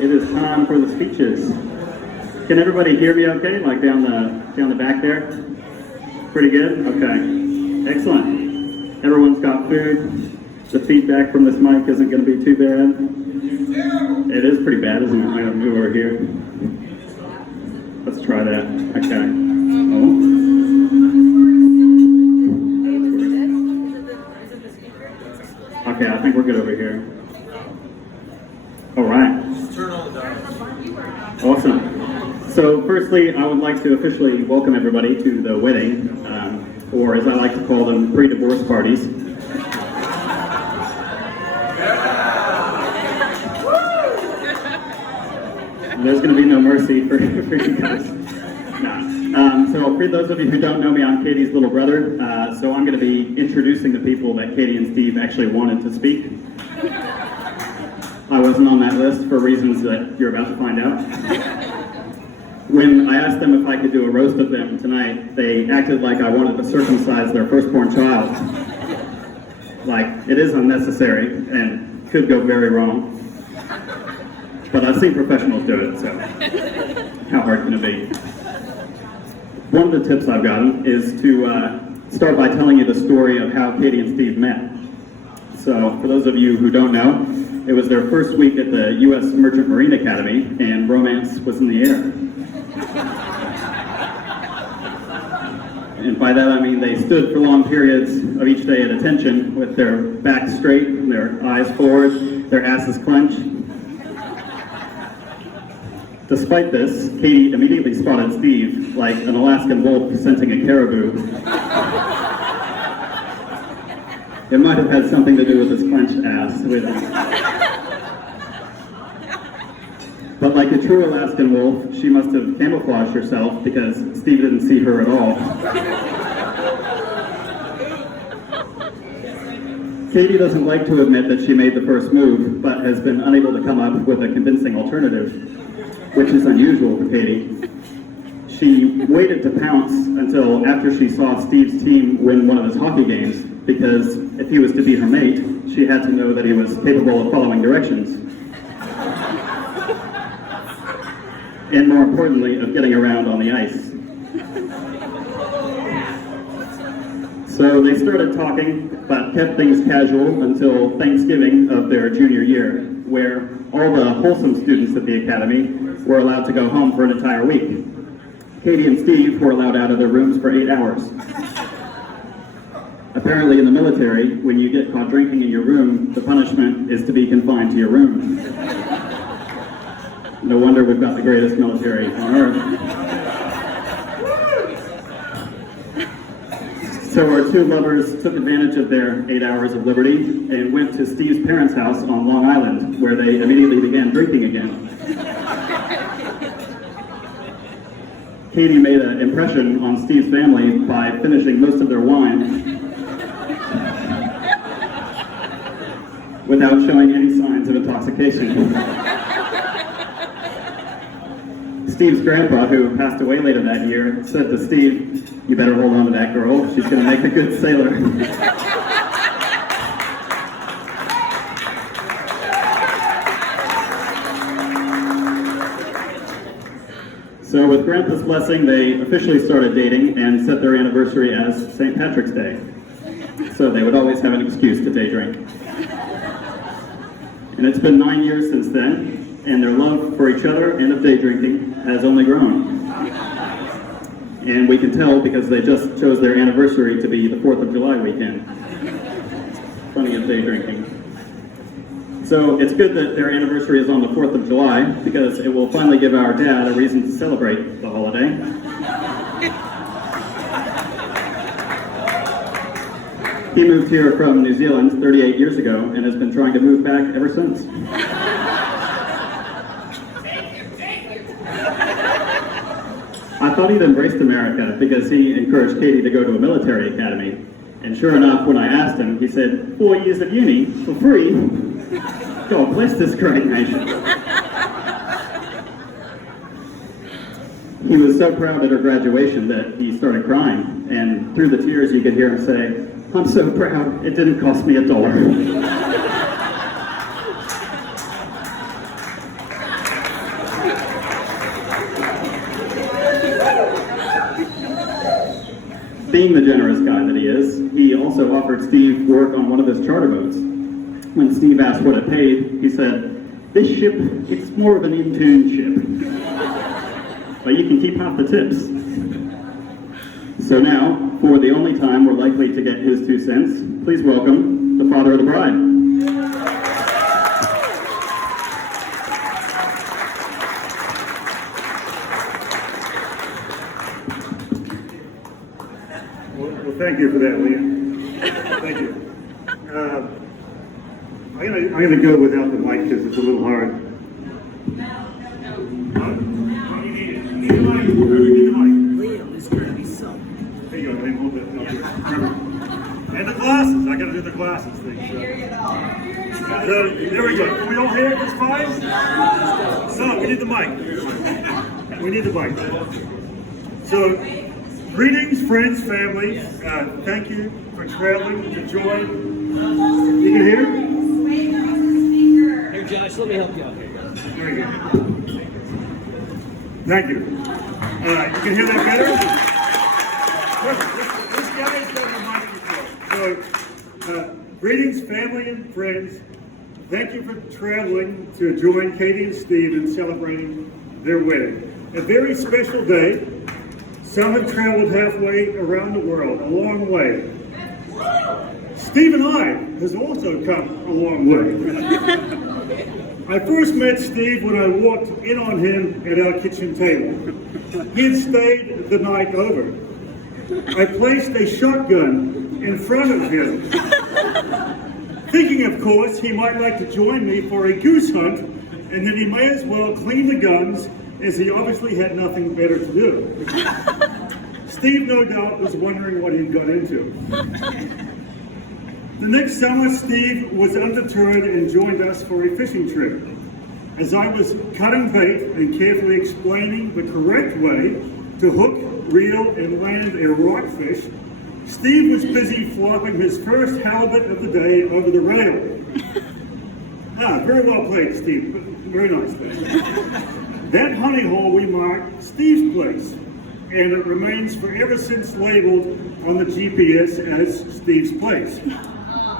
It is time for the speeches. Can everybody hear me okay? Like down the back there? Pretty good? Okay. Excellent. Everyone's got food. The feedback from this mic isn't going to be too bad. It is pretty bad, isn't it? I'm going to move over here. Let's try that. Okay. Oh. Okay, I think we're good over here. All right. Awesome. So firstly, I would like to officially welcome everybody to the wedding, or as I like to call them, pre-divorce parties. There's going to be no mercy for you guys. No. So for those of you who don't know me, I'm Katie's little brother. So I'm going to be introducing the people that Katie and Steve actually wanted to speak. I wasn't on that list for reasons that you're about to find out. When I asked them if I could do a roast of them tonight, they acted like I wanted to circumcise their firstborn child. Like, it is unnecessary and could go very wrong. But I've seen professionals do it, so how hard can it be? One of the tips I've gotten is to start by telling you the story of how Katie and Steve met. So, for those of you who don't know, it was their first week at the U.S. Merchant Marine Academy, and romance was in the air. And by that I mean they stood for long periods of each day at attention with their backs straight, their eyes forward, their asses clenched. Despite this, Katie immediately spotted Steve like an Alaskan wolf scenting a caribou. It might have had something to do with his clenched ass with him. But like a true Alaskan wolf, she must have camouflaged herself because Steve didn't see her at all. Katie doesn't like to admit that she made the first move, but has been unable to come up with a convincing alternative, which is unusual for Katie. She waited to pounce until after she saw Steve's team win one of his hockey games, because if he was to be her mate, she had to know that he was capable of following directions. And more importantly, of getting around on the ice. So they started talking, but kept things casual until Thanksgiving of their junior year, where all the wholesome students at the academy were allowed to go home for an entire week. Katie and Steve were allowed out of their rooms for 8 hours. Apparently in the military, when you get caught drinking in your room, the punishment is to be confined to your room. No wonder we've got the greatest military on earth. So our two lovers took advantage of their 8 hours of liberty and went to Steve's parents' house on Long Island, where they immediately began drinking again. Katie made an impression on Steve's family by finishing most of their wine without showing any signs of intoxication. Steve's grandpa, who passed away later that year, said to Steve, "You better hold on to that girl. She's going to make a good sailor." So with Grandpa's blessing, they officially started dating and set their anniversary as St. Patrick's Day. So they would always have an excuse to day drink. And it's been 9 years since then, and their love for each other and of day drinking has only grown. And we can tell because they just chose their anniversary to be the 4th of July weekend. Plenty of day drinking. So it's good that their anniversary is on the 4th of July because it will finally give our dad a reason to celebrate the holiday. He moved here from New Zealand 38 years ago and has been trying to move back ever since. I thought he'd embraced America because he encouraged Katie to go to a military academy. And sure enough, when I asked him, he said, 4 years of uni for free. God bless this great nation. He was so proud at her graduation that he started crying. And through the tears, you could hear him say, "I'm so proud, it didn't cost me $1." being the generous guy that he is, he also offered Steve work on one of his charter boats. When Steve asked what it paid, he said, "This ship, it's more of an in-tune ship. But you can keep half the tips." So now, for the only time we're likely to get his 2 cents, please welcome the father of the bride. Well, thank you for that, Liam. Thank you. I'm gonna go without the mic because it's a little hard. You need the mic. Liam is going to be so. There you go, Liam. Hold that. And the glasses. I gotta do the glasses thing. So there we go. Can we all hear it just fine? No, we need the mic. We need the mic. So, greetings, friends, family. Thank you for traveling to join. You can hear? Here, Josh, let me help you out here. Very good. Thank you. You can hear that better? Perfect. This guy's got the microphone. So, greetings, family and friends. Thank you for traveling to join Katie and Steve in celebrating their wedding. A very special day. Some have traveled halfway around the world, a long way. Steve and I has also come a long way. I first met Steve when I walked in on him at our kitchen table. He had stayed the night over. I placed a shotgun in front of him, thinking, of course, he might like to join me for a goose hunt, and that he may as well clean the guns, as he obviously had nothing better to do. Steve, no doubt, was wondering what he'd got into. The next summer, Steve was undeterred and joined us for a fishing trip. As I was cutting bait and carefully explaining the correct way to hook, reel, and land a rockfish, Steve was busy flopping his first halibut of the day over the rail. Very well played, Steve. Very nice. That honey hole we marked Steve's place, and it remains forever since labeled on the GPS as Steve's place.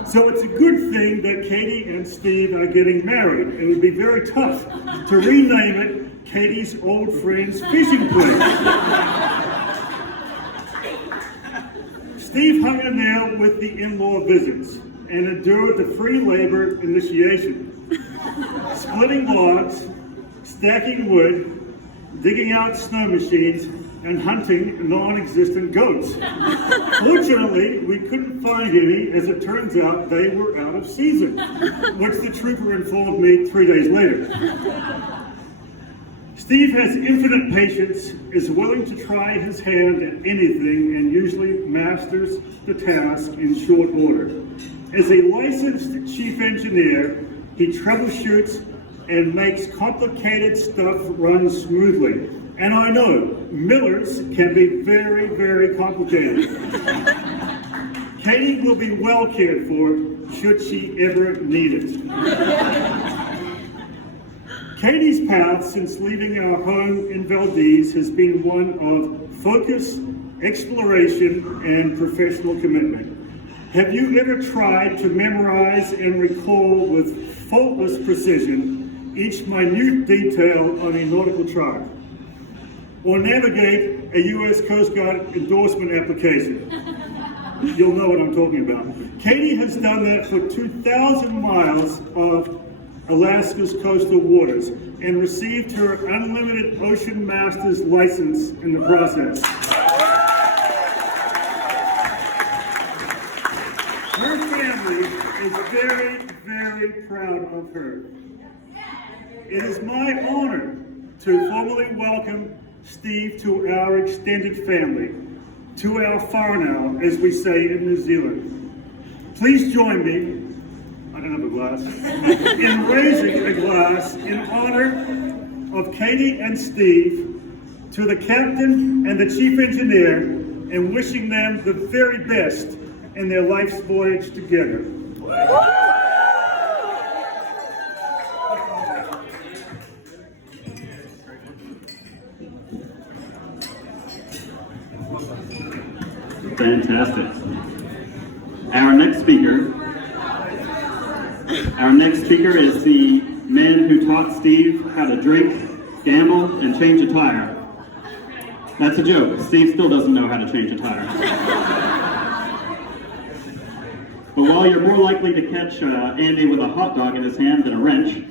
So it's a good thing that Katie and Steve are getting married. It would be very tough to rename it Katie's Old Friend's Fishing Place. Steve hung in there with the in-law visits and endured the free labor initiation. Splitting logs, stacking wood, digging out snow machines, and hunting non-existent goats. Fortunately, we couldn't find any, as it turns out they were out of season, which the trooper informed me 3 days later. Steve has infinite patience, is willing to try his hand at anything, and usually masters the task in short order. As a licensed chief engineer, he troubleshoots and makes complicated stuff run smoothly. And I know, Millers can be very, very complicated. Katie will be well cared for, should she ever need it. Katie's path since leaving our home in Valdez has been one of focus, exploration, and professional commitment. Have you ever tried to memorize and recall with faultless precision each minute detail on a nautical chart? Or navigate a U.S. Coast Guard endorsement application? You'll know what I'm talking about. Katie has done that for 2,000 miles of Alaska's coastal waters and received her unlimited Ocean Master's license in the process. Her family is very, very proud of her. It is my honor to formally welcome Steve to our extended family, to our whānau, as we say in New Zealand. Please join me, I don't have a glass, in raising a glass in honor of Katie and Steve, to the captain and the chief engineer, and wishing them the very best in their life's voyage together. Fantastic. Our next speaker is the man who taught Steve how to drink, gamble, and change a tire. That's a joke. Steve still doesn't know how to change a tire. But while you're more likely to catch Andy with a hot dog in his hand than a wrench,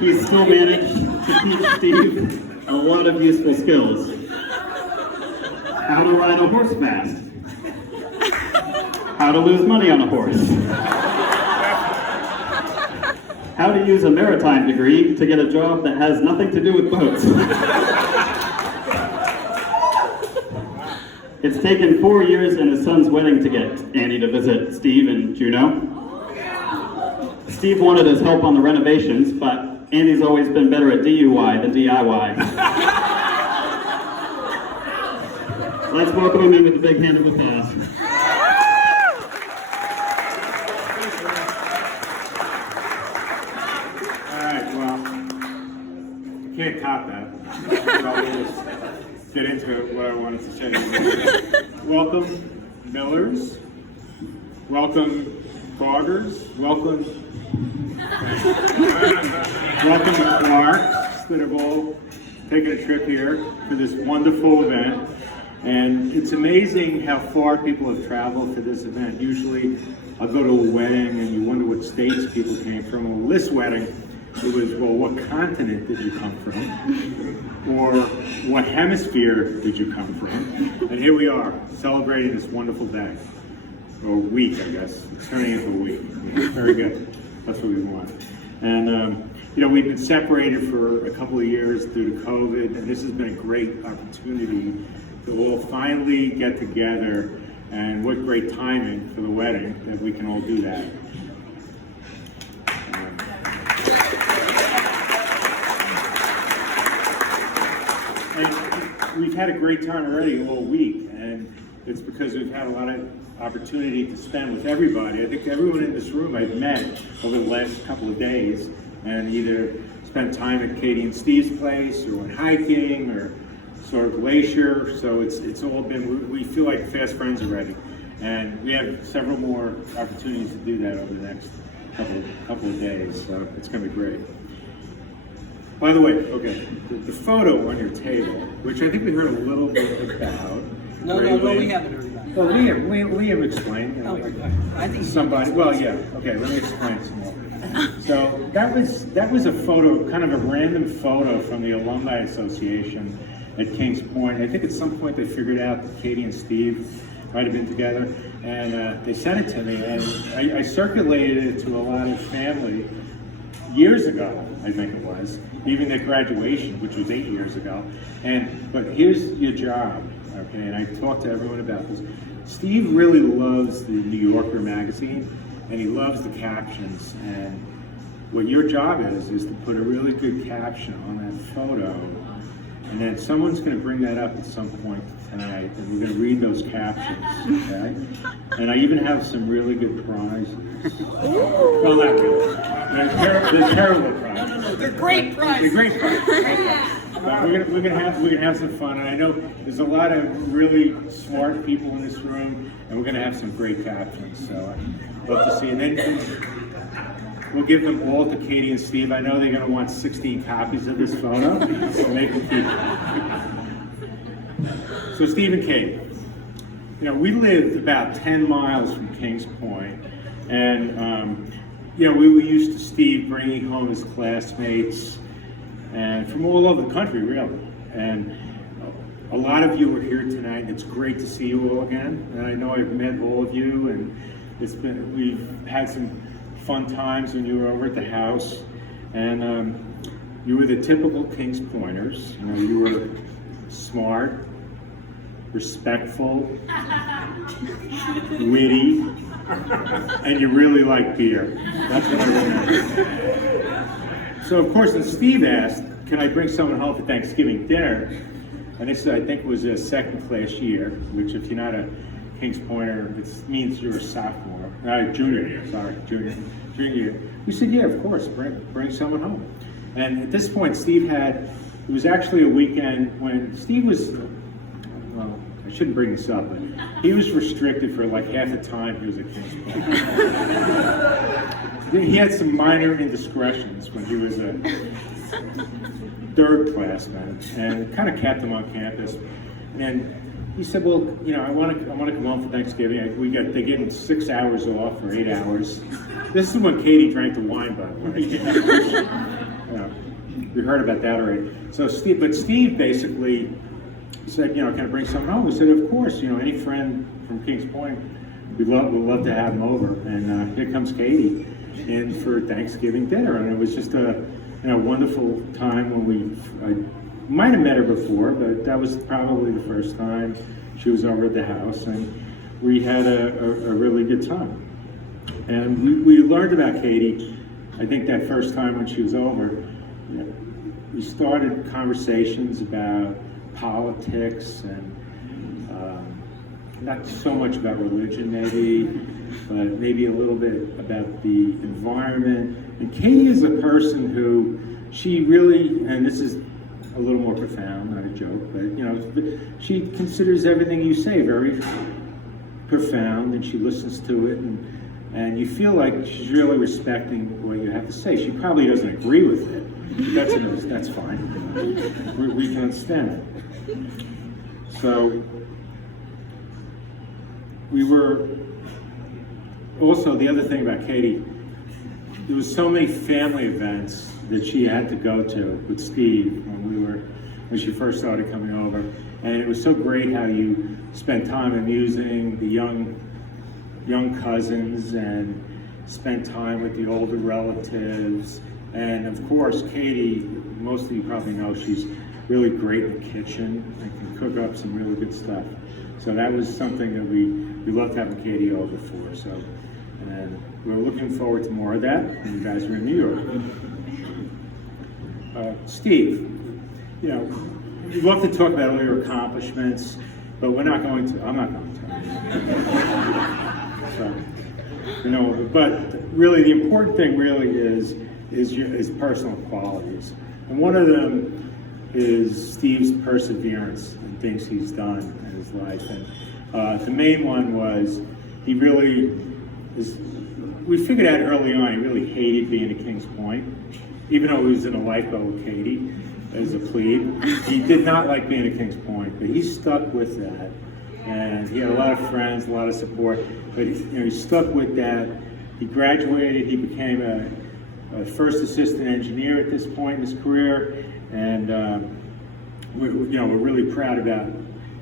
he's still managed to teach Steve a lot of useful skills. How to ride a horse fast. How to lose money on a horse. How to use a maritime degree to get a job that has nothing to do with boats. It's taken 4 years and his son's wedding to get Andy to visit Steve in Juneau. Steve wanted his help on the renovations, but Andy's always been better at DUI than DIY. Let's welcome him in with a big hand of applause. All right, well, I can't top that. So I'll just get into what I wanted to say. Welcome, Millers. Welcome, Gargers. Welcome to Clarks that have all taken a trip here for this wonderful event. And it's amazing how far people have traveled for this event. Usually I'll go to a wedding and you wonder what states people came from. Well, this wedding, it was, well, what continent did you come from? Or what hemisphere did you come from? And here we are, celebrating this wonderful day. Or week, I guess. It's turning into a week. Yeah, very good. That's what we want. And, you know, we've been separated for a couple of years due to COVID, and this has been a great opportunity to all finally get together, and what great timing for the wedding that we can all do that. And we've had a great time already all week, and it's because we've had a lot of opportunity to spend with everybody. I think everyone in this room I've met over the last couple of days, and either spent time at Katie and Steve's place, or went hiking, or sort of glacier. So it's all been, we feel like fast friends already, and we have several more opportunities to do that over the next couple of days. So it's going to be great. By the way, okay, the photo on your table, which I think we heard a little bit about. No, we haven't heard about it. Well, Liam explained. You know, I think somebody. Well, yeah. Okay, let me explain some more. So that was a photo, kind of a random photo from the Alumni Association at Kings Point. I think at some point they figured out that Katie and Steve might have been together, and they sent it to me, and I circulated it to a lot of family years ago, I think it was, even at graduation, which was 8 years ago. But here's your job, okay? And I talked to everyone about this. Steve really loves the New Yorker magazine, and he loves the captions. And what your job is to put a really good caption on that photo, and then someone's going to bring that up at some point tonight, and we're going to read those captions, okay? And I even have some really good prizes. Well, not really. They're terrible prizes. No, they're great prizes. They're great prizes. Okay. But we're gonna have some fun, and I know there's a lot of really smart people in this room, and we're gonna have some great captions. So I'd love to see. And then we'll give them all to Katie and Steve. I know they're gonna want 16 copies of this photo, so they can keep it. So Steve and Katie, you know, we lived about 10 miles from Kings Point, and you know, we were used to Steve bringing home his classmates, and from all over the country, really. And a lot of you are here tonight, and it's great to see you all again. And I know I've met all of you, and we've had some fun times when you were over at the house. And you were the typical Kings Pointers. You know, you were smart, respectful, witty, and you really like beer. That's what I remember. So of course, when Steve asked, can I bring someone home for Thanksgiving dinner? And this, I think, was a second class year, which if you're not a Kings Pointer, it means you're a sophomore. Junior year, sorry, junior year. We said, yeah, of course, bring someone home. And at this point, it was actually a weekend when Steve was, well, I shouldn't bring this up, but he was restricted for like half the time he was at Kings Point. He had some minor indiscretions when he was a third classman, and it kind of kept him on campus. And he said, "Well, I want to come home for Thanksgiving. They get him 6 hours off or 8 hours." This is when Katie drank the wine, by the way. We heard about that already. So Steve basically said, "Can I bring something home?" We said, "Of course. Any friend from Kings Point, we'd love to have him over." And here comes Katie in for Thanksgiving dinner, and it was just a wonderful time when I might have met her before, but that was probably the first time she was over at the house, and we had a really good time. And we learned about Katie, I think that first time when she was over. We started conversations about politics and not so much about religion maybe, but maybe a little bit about the environment. And Katie is a person who she really, and this is a little more profound, not a joke, but she considers everything you say very profound, and she listens to it, and you feel like she's really respecting what you have to say. She probably doesn't agree with it. That's fine. We can understand it. So we were also, the other thing about Katie, there was so many family events that she had to go to with Steve when she first started coming over, and it was so great how you spent time amusing the young cousins and spent time with the older relatives. And of course, Katie, most of you probably know, she's really great in the kitchen and can cook up some really good stuff. So that was something that we loved having Katie over for. So, and we're looking forward to more of that when you guys are in New York. Steve, we'd love to talk about all your accomplishments, but I'm not going to. So, but really the important thing really is personal qualities. And one of them is Steve's perseverance in things he's done in his life. And the main one was we figured out early on he really hated being at Kings Point, even though he was in a lifeboat with Katie as a plebe. He did not like being at Kings Point, but he stuck with that. And he had a lot of friends, a lot of support, but he stuck with that. He graduated, he became a first assistant engineer at this point in his career, and we're really proud about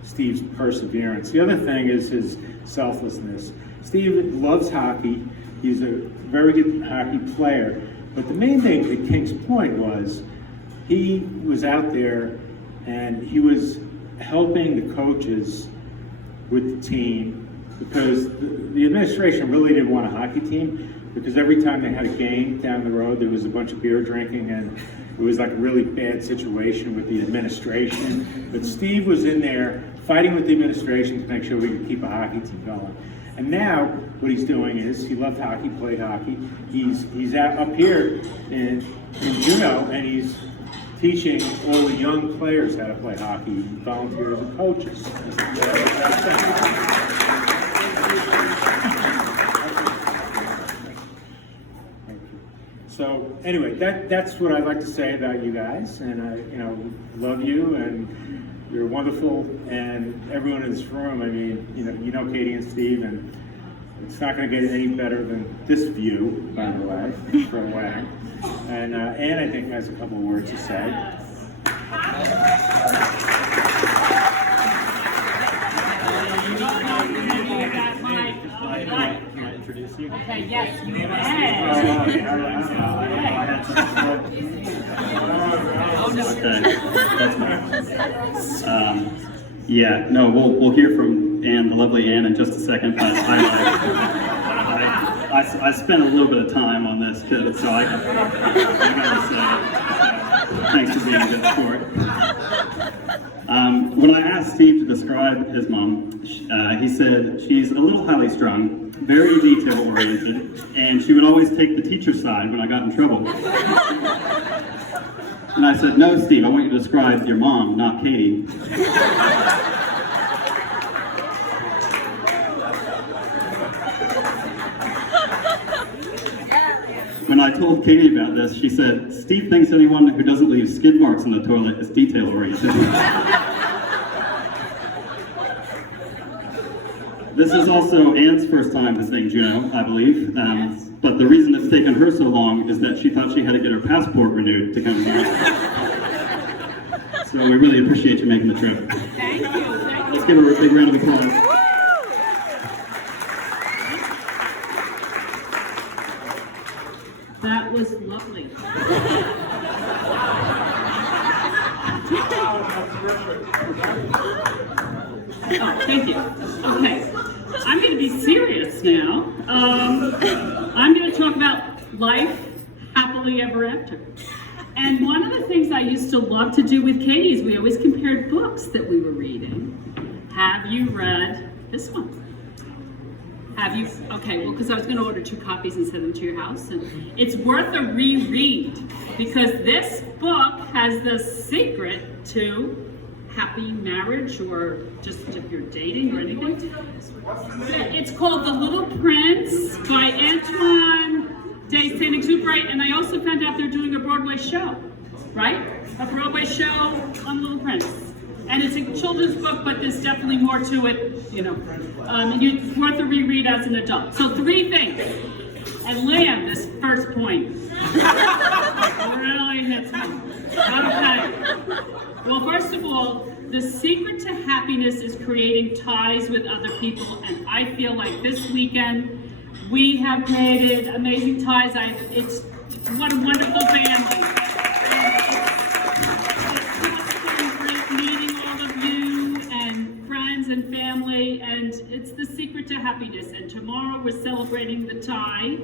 Steve's perseverance. The other thing is his selflessness. Steve loves hockey. He's a very good hockey player, but the main thing at Kings Point was he was out there and he was helping the coaches with the team, because the administration really didn't want a hockey team, because every time they had a game down the road, there was a bunch of beer drinking, and it was like a really bad situation with the administration. But Steve was in there fighting with the administration to make sure we could keep a hockey team going. And now what he's doing is, he loved hockey, played hockey. He's up here in Juneau, and he's teaching all the young players how to play hockey. He volunteers as coaches. So anyway, that's what I'd like to say about you guys, and I love you, and you're wonderful, and everyone in this room. I mean, you know Katie and Steve, and it's not going to get any better than this view, by the way, for a wedding. And Ann, I think, has a couple of words to say. Introduce you? Okay, yes. Yeah, no, we'll hear from Ann, the lovely Ann, in just a second, but I spent a little bit of time on this, so I gotta say, thanks for being a good sport. When I asked Steve to describe his mom, he said she's a little highly strung, very detail-oriented, and she would always take the teacher's side when I got in trouble. And I said, "No, Steve, I want you to describe your mom, not Katie." told Katie about this, she said, Steve thinks anyone who doesn't leave skid marks in the toilet is detail-oriented. This is also Anne's first time visiting Juneau, I believe. But the reason it's taken her so long is that she thought she had to get her passport renewed to come here. So we really appreciate you making the trip. Thank you. Thank you. Let's give her a big round of applause. That was lovely. Oh, thank you. Okay, I'm going to be serious now. I'm going to talk about life happily ever after. And one of the things I used to love to do with Katie is we always compared books that we were reading. Have you read this one? Have you? Okay, well, because I was going to order 2 copies and send them to your house. And it's worth a reread because this book has the secret to happy marriage, or just if you're dating or anything. It's called The Little Prince by Antoine de Saint-Exupéry, and I also found out they're doing a Broadway show, right? A Broadway show on Little Prince. And it's a children's book, but there's definitely more to it, you know. It's worth a reread as an adult. So 3 things. And Liam, this first point really hits me. Okay. Well, first of all, the secret to happiness is creating ties with other people, and I feel like this weekend we have created amazing ties. It's what a wonderful family. It's great meeting all of you and friends and family, and it's the secret to happiness. And tomorrow we're celebrating the tie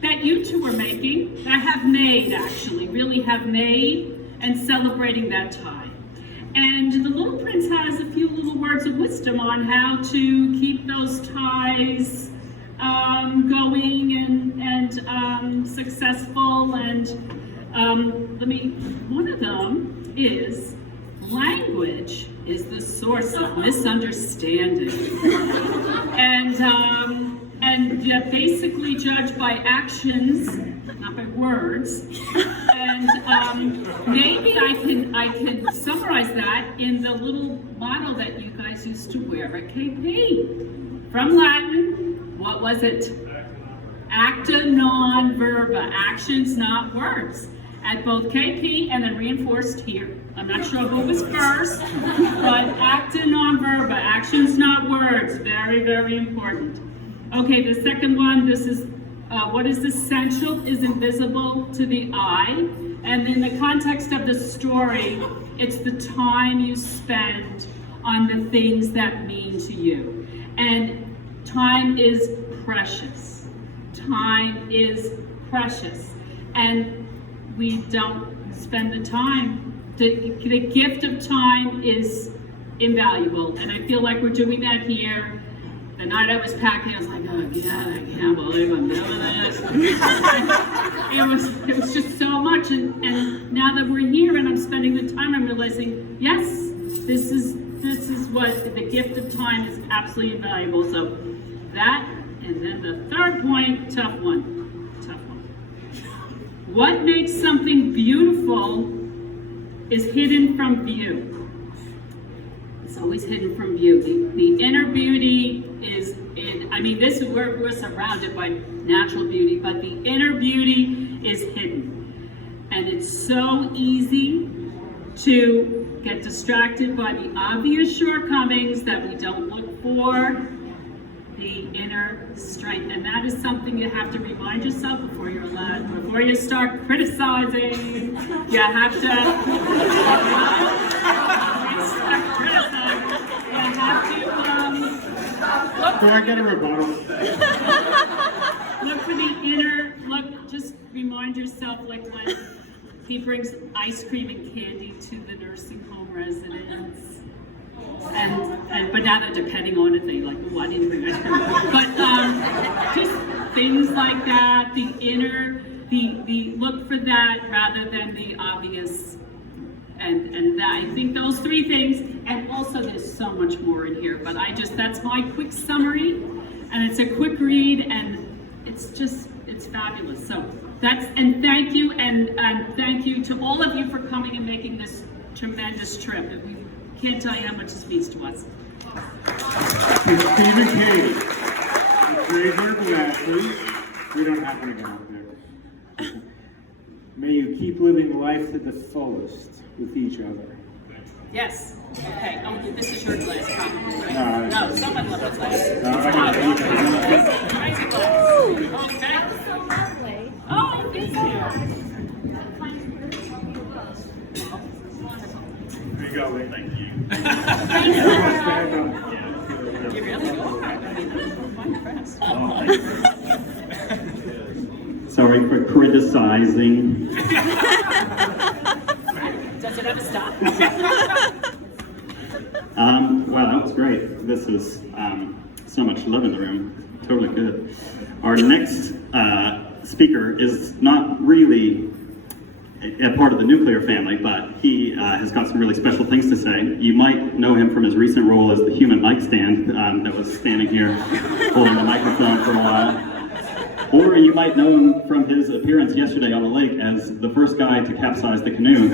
that you two are making, that have made actually, really have made, and celebrating that tie. And the Little Prince has a few little words of wisdom on how to keep those ties going and successful. And one of them is language is the source of misunderstanding. And basically judge by actions, not by words. And maybe I can summarize that in the little motto that you guys used to wear at KP. From Latin, what was it? Acta non verba, actions, not words. At both KP and then reinforced here. I'm not sure who was first, but acta non verba, actions, not words. Very, very important. Okay, the second one, this is what is essential is invisible to the eye. And in the context of the story, it's the time you spend on the things that mean to you. And time is precious. Time is precious. And we don't spend the time. The gift of time is invaluable. And I feel like we're doing that here. The night I was packing, I was like, oh God, I can't believe I'm doing this. it was just so much, and now that we're here and I'm spending the time, I'm realizing, yes, this is what the gift of time is absolutely invaluable. So that, and then the third point, tough one. What makes something beautiful is hidden from view. It's always hidden from view. The inner beauty is we're surrounded by natural beauty, but the inner beauty is hidden. And it's so easy to get distracted by the obvious shortcomings that we don't look for the inner strength. And that is something you have to remind yourself before you start criticizing. You have to Can I get a rebuttal? Look for the inner, just remind yourself, like when he brings ice cream and candy to the nursing home residents. But now they're depending on it, they like, why didn't you bring ice cream? But just things like that, the inner, the look for that rather than the obvious. And I think those 3 things, and also there's so much more in here, but that's my quick summary, and it's a quick read, and it's fabulous. So and thank you to all of you for coming and making this tremendous trip. We can't tell you how much this means to us. To Steve and Katie, Fraser and Ashley, we don't have any out there. May you keep living life to the fullest with each other. Yes. Okay. Oh, this is your glass, probably, right? No, No, someone left a glass. Crazy glass. Okay. Oh, thank you. There you go, Lee. Thank you. You really go? I'm impressed. Sorry for criticizing. Does it ever stop? Wow, that was great. This is so much love in the room. Totally good. Our next speaker is not really a part of the nuclear family, but he has got some really special things to say. You might know him from his recent role as the human mic stand that was standing here holding the microphone for a while. Or you might know him from his appearance yesterday on the lake as the first guy to capsize the canoe.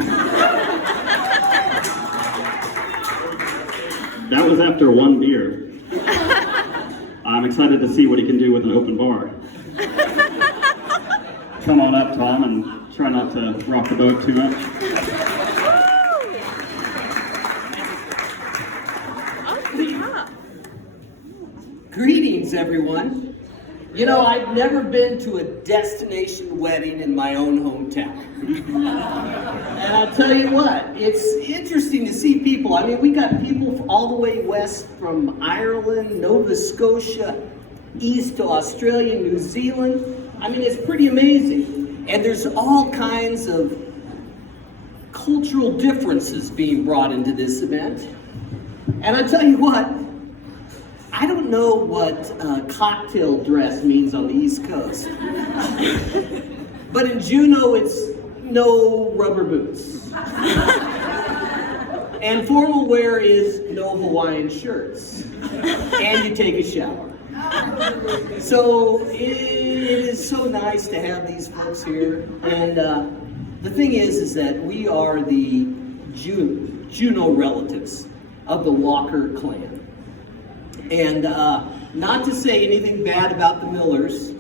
That was after one beer. I'm excited to see what he can do with an open bar. Come on up, Tom, and try not to rock the boat too much. Greetings, everyone. You know, I've never been to a destination wedding in my own hometown. And I'll tell you what, it's interesting to see people. I mean, we got people all the way west from Ireland, Nova Scotia, east to Australia, New Zealand. I mean, it's pretty amazing. And there's all kinds of cultural differences being brought into this event. And I'll tell you what, I don't know what cocktail dress means on the East Coast. But in Juneau, it's no rubber boots. And formal wear is no Hawaiian shirts. And you take a shower. So it is so nice to have these folks here. And the thing is that we are the Juneau relatives of the Walker clan. And not to say anything bad about the Millers.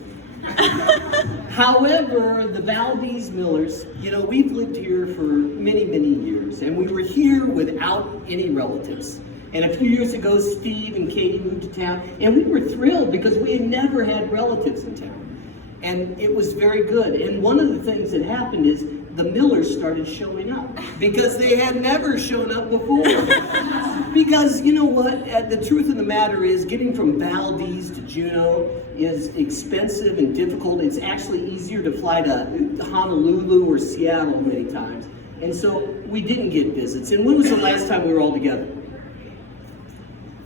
However, the Valdez Millers, you know, we've lived here for many, many years, and we were here without any relatives. And a few years ago, Steve and Katie moved to town, and we were thrilled because we had never had relatives in town. And it was very good. And one of the things that happened is the Millers started showing up because they had never shown up before. Because you know what? The truth of the matter is getting from Valdez to Juneau is expensive and difficult. It's actually easier to fly to Honolulu or Seattle many times. And so we didn't get visits. And when was the last time we were all together?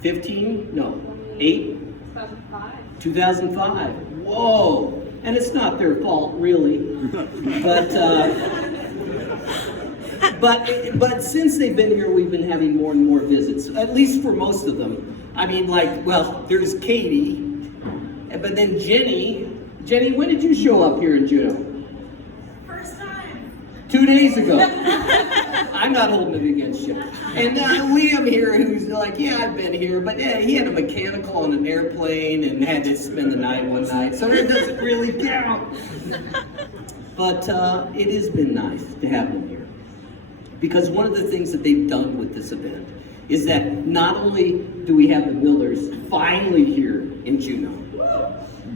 15? No. 8? 2005. Whoa. And it's not their fault, really. But since they've been here, we've been having more and more visits, at least for most of them. I mean, like, well, there's Katie, but then Jenny. Jenny, when did you show up here in Juneau? First time. 2 days ago. I'm not holding it against you. And Liam here, who's like, yeah, I've been here, but yeah, he had a mechanical on an airplane and had to spend the night one night, so that doesn't really count. But it has been nice to have them here. Because one of the things that they've done with this event is that not only do we have the Millers finally here in Juneau,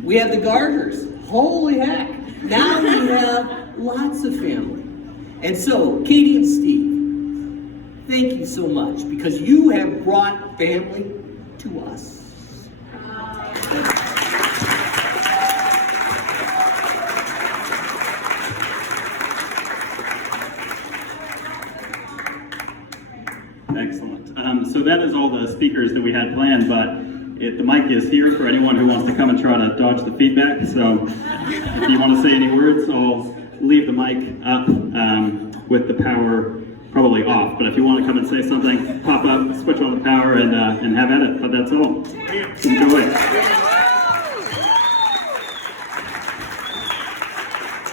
we have the Gargers. Holy heck! Now we have lots of family. And so, Katie and Steve, thank you so much because you have brought family to us. Excellent. So that is all the speakers that we had planned, but the mic is here for anyone who wants to come and try to dodge the feedback. So if you want to say any words, I'll leave the mic up with the power probably off. But if you want to come and say something, pop up, switch on the power, and have at it. But that's all. Enjoy.